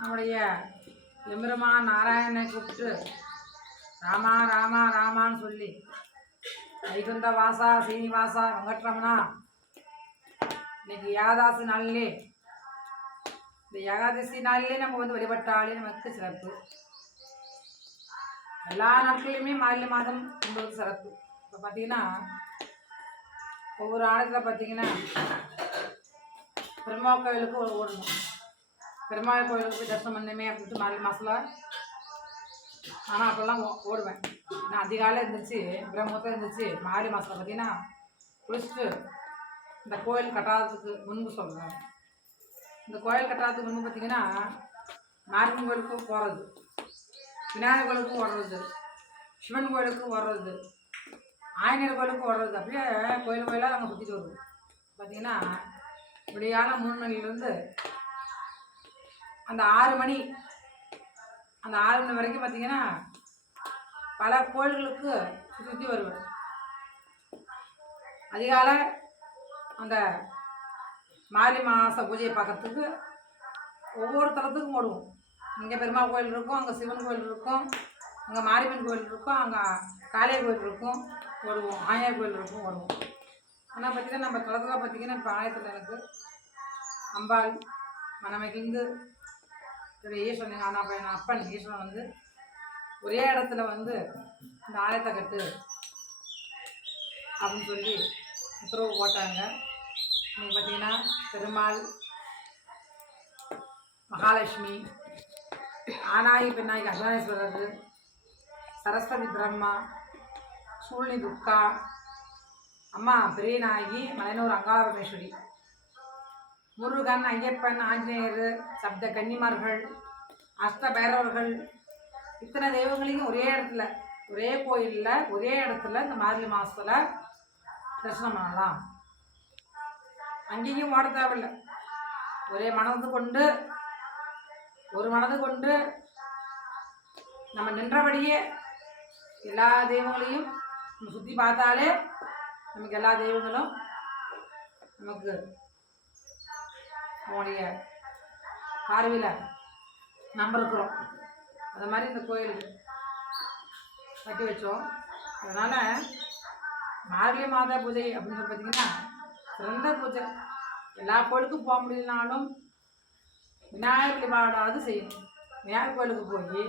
நம்முடைய எம்பெருமான் நாராயணனை கூப்பிட்டு ராமா ராமா ராமான்னு சொல்லி வைகுந்த வாசா சீனிவாசா வெங்கட்ரமணா இன்னைக்கு ஏகாதசி நாளிலே இந்த ஏகாதசி நாளிலே நம்ம வந்து வழிபட்டாலே நமக்கு சிறப்பு. எல்லா நாட்களிலுமே மார்கழி மாதம் என்பது சிறப்பு. இப்போ பார்த்தீங்கன்னா ஒவ்வொரு ஆலயத்தில் பார்த்தீங்கன்னா பெருமாள் கோயிலுக்கு ஓடணும். பெருமாள் கோயிலுக்கு போய் தரிசனம் பண்ணணுமே அப்படின்ட்டு மார்கழி மாதத்தில் ஆனால் அப்போல்லாம் ஓடுவேன். நான் அதிகாலையில் இருந்துச்சு பிரம்மத்தில் இருந்துச்சு மார்கழி மாதத்தில் பார்த்தீங்கன்னா குளிச்சுட்டு இந்த கோயில் கட்டாததுக்கு முன்பு சொல்கிறேன். இந்த கோயில் கட்டாததுக்கு முன்பு பார்த்தீங்கன்னா மாரியம்மன் கோயிலுக்கும் போகிறது, விநாயகர் கோயிலுக்கும் ஓடுறது, சிவன் கோயிலுக்கும் ஓடுறது, ஆஞ்சநேயர் கோயிலுக்கும் ஓடுறது. அப்படியே கோயில் கோயிலாக நாங்கள் சுற்றிட்டு வருவோம். பார்த்தீங்கன்னா விடியால 3 மணிலேருந்து அந்த 6 மணி வரைக்கும் பார்த்தீங்கன்னா பல கோயில்களுக்கு சுற்றி வருவேன். அதிகாலை அந்த மார்கழி மாத பூஜையை பார்க்குறதுக்கு ஒவ்வொரு தலத்துக்கும் ஓடுவோம். இங்கே பெருமாள் கோயில் இருக்கும், அங்கே சிவன் கோயில் இருக்கும், அங்கே மாரியம்மன் கோயில் இருக்கும், அங்கே காளியர் கோயில் இருக்கும், ஓடுவோம். ஆஞ்சநேயர் கோயில் இருக்கும், ஓடுவோம். ஆனால் பார்த்திங்கன்னா நம்ம தளத்தில் பார்த்திங்கன்னா இப்போ ஆலயத்தில் எனக்கு அம்பாள் மனமகிழ்ந்து ஈஸ்வரன் ஆனால் அப்பன் ஈஸ்வரன் வந்து ஒரே இடத்துல வந்து இந்த ஆலயத்தை கட்டு அப்படின்னு சொல்லி உத்தரவு போட்டாங்க. இன்னைக்கு பார்த்திங்கன்னா பெருமாள், மகாலட்சுமி, ஆனாயி பெண்ணாயி அர்த்தநாரீஸ்வரர், சரஸ்வதி பிரம்மா, சூழ்னி துர்கா, அம்மா பெரியநாயகி, மலையனூர் அங்காள பரமேஸ்வரி, முருகன், ஐயப்பன், ஆஞ்சநேயர், சப்த கன்னிமார்கள், அஷ்ட பைரவர்கள், இத்தனை தெய்வங்களையும் ஒரே இடத்துல ஒரே கோயிலில் ஒரே இடத்துல இந்த மார்கழி மாதத்தில் தரிசனம் பண்ணலாம். அங்கேயும் ஓட தேவையில்லை. ஒரு மனது கொண்டு நம்ம நின்றபடியே எல்லா தெய்வங்களையும் நம்ம சுற்றி பார்த்தாலே நமக்கு எல்லா தெய்வங்களும் நமக்கு அவனுடைய பார்வையில் நம்ம இருக்கிறோம். அது மாதிரி இந்த கோயில் கட்டி வச்சோம். அதனால் மார்கழி மாத பூஜை அப்படின்னு பார்த்திங்கன்னா சிறந்த பூஜை. எல்லா கோயிலுக்கும் போக முடியலனாலும் விநாயகர் வழிபாடாவது செய்யணும். விநாயகர் கோயிலுக்கு போய்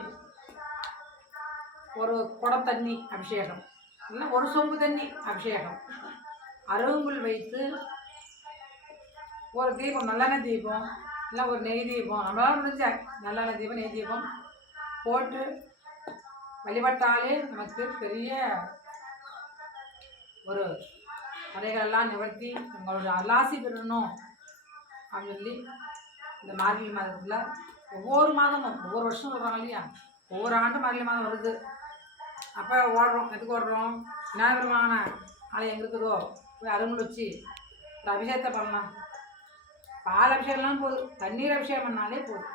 ஒரு குடம் தண்ணி அபிஷேகம், இல்லை ஒரு சொம்பு தண்ணி அபிஷேகம், அருகம்புல் வைத்து ஒரு தீபம், நல்லெண்ணெய் தீபம் இல்லை ஒரு நெய் தீபம், நம்மளால முடிஞ்ச நல்லெண்ணெய் தீபம் நெய் தீபம் போட்டு வழிபட்டாலே நமக்கு பெரிய ஒரு கதைகளெல்லாம் நிவர்த்தி உங்களோட அலாசி பெறணும் அப்படின்னு சொல்லி இந்த மார்கழி மாதத்தில் ஒவ்வொரு மாதமும் ஒவ்வொரு வருஷம் சொல்கிறாங்க இல்லையா, ஒவ்வொரு ஆண்டும் மார்கழி மாதம் வருது. அப்போ ஓடுறோம். எதுக்கு ஓடுறோம்? விநாயகரமான ஆலயம் எங்கே இருக்குதோ போய் அருள் வச்சு ஒரு அபிஷேகத்தை பண்ணலாம். பால் அபிஷேகம்லாம் போதும், தண்ணீர் அபிஷேகம் பண்ணாலே போதும்.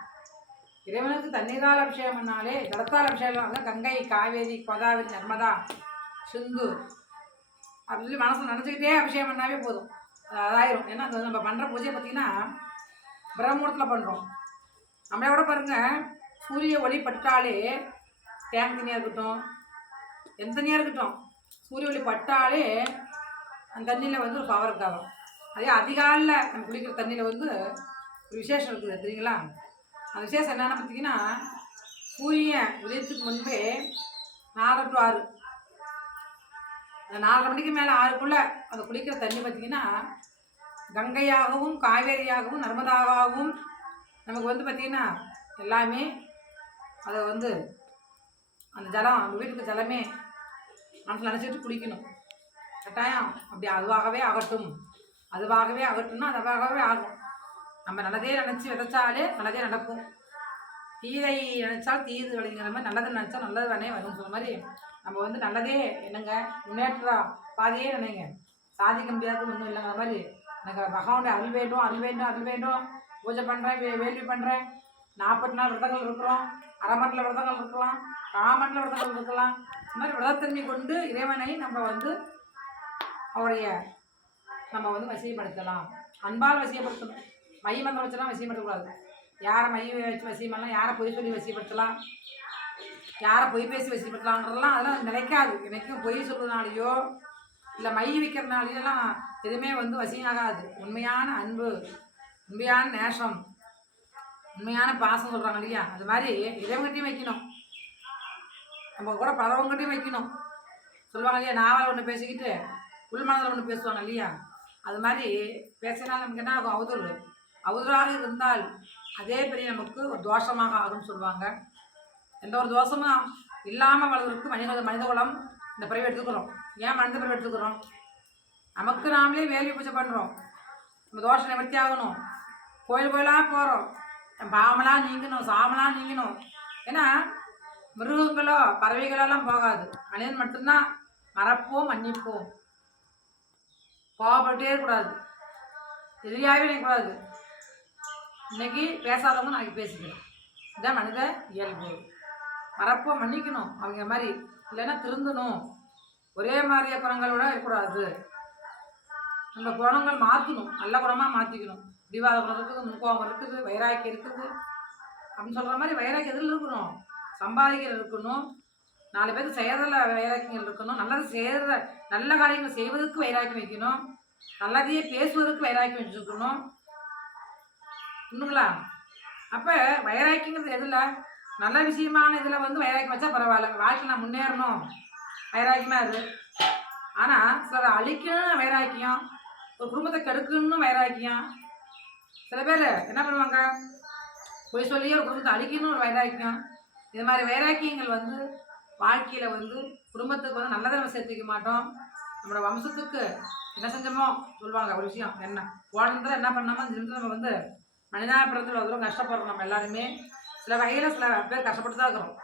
இறைவனுக்கு தண்ணீரால் அபிஷேகம் பண்ணாலே, ஜலத்தால் அபிஷேகம், கங்கை, காவேரி, கோதாவரி, நர்மதா, சிந்து அப்படின்னு சொல்லி மனசில் நினச்சிக்கிட்டே அபிஷேகம் பண்ணாவே போதும், அதாயிரும். ஏன்னா அது நம்ம பண்ணுற பூஜையை பார்த்திங்கன்னா பிரம்மூர்த்தத்தில் பண்ணுறோம். நம்மளை விட பாருங்கள், சூரிய ஒளி பட்டாலே தேங்க் தண்ணியாக இருக்கட்டும், எந்த தண்ணியாக இருக்கட்டும், சூரிய ஒளி பட்டாலே அந்த தண்ணியில் வந்து ஒரு பவர் இருக்காகும். அதே அதிகாலையில் நம்ம குளிக்கிற தண்ணியில் வந்து ஒரு விசேஷம் இருக்குது தெரியுங்களா? அந்த விசேஷம் என்னென்னு பார்த்திங்கன்னா சூரியன் உதயத்துக்கு முன்பே 4 to 6 அந்த 4:30 மணிக்கு மேலே 6க்குள்ளே அந்த குளிக்கிற தண்ணி பார்த்திங்கன்னா கங்கையாகவும் காவேரியாகவும் நர்மதாவாகவும் நமக்கு வந்து பார்த்திங்கன்னா எல்லாமே அதை வந்து அந்த ஜலம் நம்ம வீட்டுக்கு ஜலமே மனசில் நினச்சிட்டு குளிக்கணும் கட்டாயம். அப்படி அதுவாகவே ஆகட்டும்னா அதுவாகவே ஆகும். நம்ம நல்லதே நினச்சி விதைச்சாலே நல்லதே நடக்கும். தீதை நினச்சால் தீது விளைங்கிற மாதிரி, நல்லது நினச்சா நல்லது தானே வரும்னு சொல்ல மாதிரி நம்ம வந்து நல்லதே என்னங்க முன்னேற்றம் பாதையே நினைங்க, சாதிக்க முடியாது ஒன்றும் இல்லைங்கிற மாதிரி எனக்கு பகவானுடைய அருள் வேண்டும். பூஜை பண்ணுறேன், வேள்வி பண்ணுறேன், 40 நாள் விரதங்கள் இருக்கிறோம், அரை மண்டல விரதங்கள் இருக்கலாம், காமண்டல விரதங்கள் இருக்கலாம். இந்த மாதிரி விரதத்தன்மை கொண்டு இறைவனை நம்ம வந்து அவருடைய நம்ம வந்து வசியப்படுத்தலாம். அன்பால் வசியப்படுத்தணும். மை மந்திரம் வச்செல்லாம் வசியப்படுத்தக்கூடாது. யாரை மைய வச்சு வசியம் பண்ணலாம், யாரை பொய் சொல்லி வசியப்படுத்தலாம், யாரை பொய் பேசி வசியப்படுத்தலாங்கிறதெல்லாம் அதெல்லாம் நிலைக்காது. எனக்கும் பொய் சொல்கிறதுனாலையோ இல்லை மை வைக்கிறதுனாலையோலாம் எதுவுமே வந்து வசியம் ஆகாது. உண்மையான அன்பு, உண்மையான நேசம், உண்மையான பாசம் சொல்கிறாங்க இல்லையா, அது மாதிரி இறைவங்கிட்டையும் வைக்கணும், நம்ம கூட பலவங்கிட்டையும் வைக்கணும். சொல்லுவாங்க இல்லையா, நாவல் ஒன்று பேசிக்கிட்டு உள்மனதில் ஒன்று பேசுவாங்க இல்லையா, அது மாதிரி பேசினால் நமக்கு என்ன ஆகும், அவதூறாக இருந்தால் அதே பெரிய நமக்கு ஒரு தோஷமாக ஆகும்னு சொல்லுவாங்க. எந்த ஒரு தோஷமும் இல்லாமல் வளர்வதற்கு மனித குலம் இந்த பிறவை எடுத்துக்கிறோம். ஏன் மனித பிறவை எடுத்துக்கிறோம்? நமக்கு நாமளே வேள்வி பூஜை பண்ணுறோம், நம்ம தோஷம் நிவர்த்தி ஆகணும், கோயிலாக போகிறோம், பாவமெல்லாம் நீங்கணும், சாமெல்லாம் நீங்கணும். ஏன்னா மிருகங்களோ பறவைகளெல்லாம் போகாது, மனிதன் மட்டும்தான். மறப்போம், மன்னிப்போம், கோவப்பட்டே இருக்கக்கூடாது, எதிரியாகவே நினைக்கக்கூடாது. இன்னைக்கு பேசாதவங்க நாளைக்கு பேசிக்கணும், இதுதான் மனித இயல்பு. மறப்போம், மன்னிக்கணும் அவங்க மாதிரி, இல்லைன்னா திருந்தணும். ஒரே மாதிரியா குணங்களோட இருக்கக்கூடாது, நம்ம குணங்கள் மாற்றணும், நல்ல குணமாக மாற்றிக்கணும். பிடிவாத குணம் இருக்குது, முன்கோபம் இருக்குது, வைராக்கியம் இருக்குது அப்படின்னு சொல்கிற மாதிரி வைராக்கியம் எதில் இருக்கணும், சம்பாதிக்கிற இருக்கணும், 4 பேருக்கு செய்கிறதில் வைராக்கியங்கள் இருக்கணும், நல்ல காரியங்கள் செய்வதற்கு வைராக்கியம் வைக்கணும், நல்லதையே பேசுவதற்கு வைராக்கியம் வச்சுருக்கணும். இன்னுங்களா? அப்போ வைராக்கியங்கிறது எதில், நல்ல விஷயமான இதில் வந்து வைராக்கியம் வச்சா பரவாயில்ல, வாழ்க்கை நான் முன்னேறணும் வைராக்கியமாக இருக்குது. ஆனால் சில அழிக்கணும் வைராக்கியம், ஒரு குடும்பத்தை கெடுக்கணும்னு வைராக்கியம். சில பேர் என்ன பண்ணுவாங்க, பொய் சொல்லியே ஒரு குடும்பத்தை அழிக்கணும் ஒரு வைராக்கியம். இது மாதிரி வைராக்கியங்கள் வந்து வாழ்க்கையில் வந்து குடும்பத்துக்கு வந்து நல்லதை நம்ம சேர்த்துக்க மாட்டோம். நம்மளோட வம்சத்துக்கு என்ன செஞ்சோமோ சொல்லுவாங்க ஒரு விஷயம், என்ன போனதில் என்ன பண்ணாமல் இந்த நிமிஷம் நம்ம வந்து மனிதா பிறத்தில் ஒரு தூரம் கஷ்டப்படுறோம். நம்ம எல்லாருமே சில வகையில் சில பேர் கஷ்டப்பட்டு தான் இருக்கிறோம்.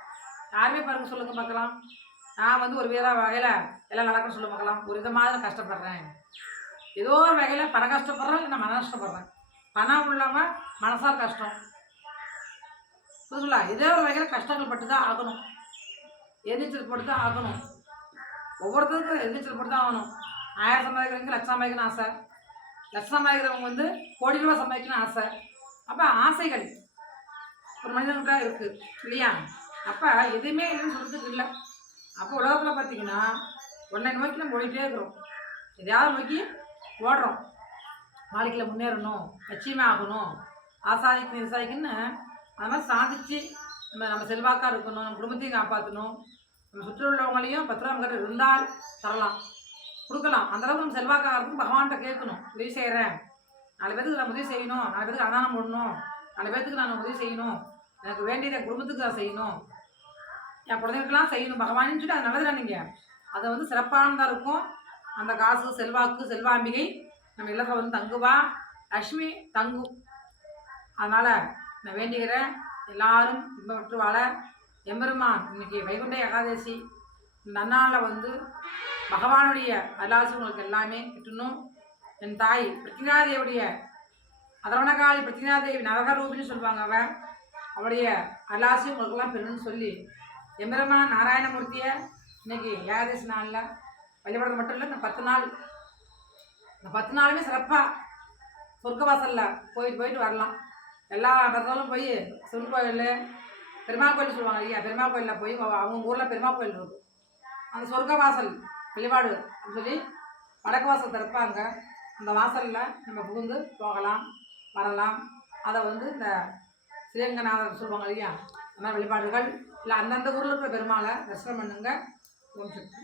யாருமே பாருங்க சொல்லுங்க பார்க்கலாம், நான் வந்து ஒரு வகையில் எல்லாம் நடக்குன்னு சொல்ல பார்க்கலாம். ஒரு விதமாக நான் கஷ்டப்படுறேன், ஏதோ ஒரு வகையில் பணம் கஷ்டப்படுறேன், இல்லை நான் மன கஷ்டப்படுறேன். பணம் உள்ளவன் மனசால் கஷ்டம் புரியுதுங்களா? இதே ஒரு வகையில் கஷ்டங்கள் பட்டு தான் ஆகணும், எரிச்சல் போட்டு தான் ஆகணும். ஒவ்வொருத்தருக்கும் எரிச்சல் போட்டு தான் ஆகணும். 1000 சம்பாதிக்கிறவங்க லட்சம் சம்பாதிக்கணும்னு ஆசை, லட்சம் சம்பாதிக்கிறவங்க வந்து கோடி ரூபா சம்பாதிக்கணும்னு ஆசை. அப்போ ஆசைகள் ஒரு மனிதனுக்கா இருக்குது இல்லையா? அப்போ எதுவுமே இல்லைன்னு சொல்கிறதுக்கு இல்லை. அப்போ உலகத்தில் பார்த்தீங்கன்னா ஒன்றை நோக்கி நம்ம ஓடிட்டே இருக்கிறோம், எதையாவது நோக்கி ஓடுறோம். வாழ்க்கையில் முன்னேறணும், லட்சியமே ஆகணும், ஆசாதிக்கணும் விவசாயிக்குன்னு அது மாதிரி சாதிச்சு நம்ம செல்வாக்காக இருக்கணும், நம்ம குடும்பத்தையும் காப்பாற்றணும், நம்ம சுற்றி உள்ளவங்களையும் 10 ரூபா கிட்ட இருந்தால் தரலாம், கொடுக்கலாம். அந்தளவுக்கு நம்ம செல்வாக்காக இருக்கும். பகவான்கிட்ட கேட்கணும், உதவி செய்கிறேன், 4 பேருக்கு நான் உதவி செய்யணும், 4 பேருக்கு அன்னதானம் போடணும், 4 பேருக்கு நான் உதவி செய்யணும், எனக்கு வேண்டியதை என் குடும்பத்துக்கு நான் செய்யணும், என் குழந்தைகளுக்கெல்லாம் செய்யணும் பகவான்னு சொல்லி அது நல்லதுதான். நீங்கள் அதை வந்து சிறப்பானதாக இருக்கும். அந்த காசு செல்வாக்கு செல்வாம்பிகை நம்ம இல்லத்தில் வந்து தங்குவா, லக்ஷ்மி தங்கும். அதனால் நான் வேண்டிக்கிறேன், எல்லாரும் இன்பமற்று வாழ. எம்பெருமான் இன்னைக்கு வைகுண்ட ஏகாதசி நன்னாளில் வந்து பகவானுடைய அருளாசி உங்களுக்கு எல்லாமே கிட்டணும். என் தாய் பிரத்யங்காதேவியுடைய அதரவணகாளி பிரத்யங்காதேவி நரகரூபின்னு சொல்லுவாங்க, அவளுடைய அருளாசி உங்களுக்கெல்லாம் பெறணும்னு சொல்லி எம்பெருமான் நாராயணமூர்த்தியை இன்னைக்கு ஏகாதசி நாளில் வழிபடுறது மட்டும் இல்லை, இந்த 10 நாள், இந்த 10 நாளுமே சிறப்பாக சொர்க்கவாசலில் போயிட்டு வரலாம். எல்லா பசங்களும் போய் சிவன் கோயில், பெருமாள் கோயில் சொல்லுவாங்க இல்லையா, பெருமாள் கோயிலில் போய் அவங்க ஊரில் பெருமாள் கோயில் இருக்கும், அந்த சொர்க்கவாசல் வழிபாடு அப்படின்னு சொல்லி வடக்கு வாசல் திறப்பாங்க. அந்த வாசலில் நம்ம புகுந்து போகலாம் வரலாம். அதை வந்து இந்த ஸ்ரீரங்கநாதர் சொல்லுவாங்க இல்லையா, அந்த மாதிரி வழிபாடுகள் இல்லை அந்தந்த ஊரில் இருக்கிற பெருமாளை தரிசனம் பண்ணுங்க. ஓம் சக்தி.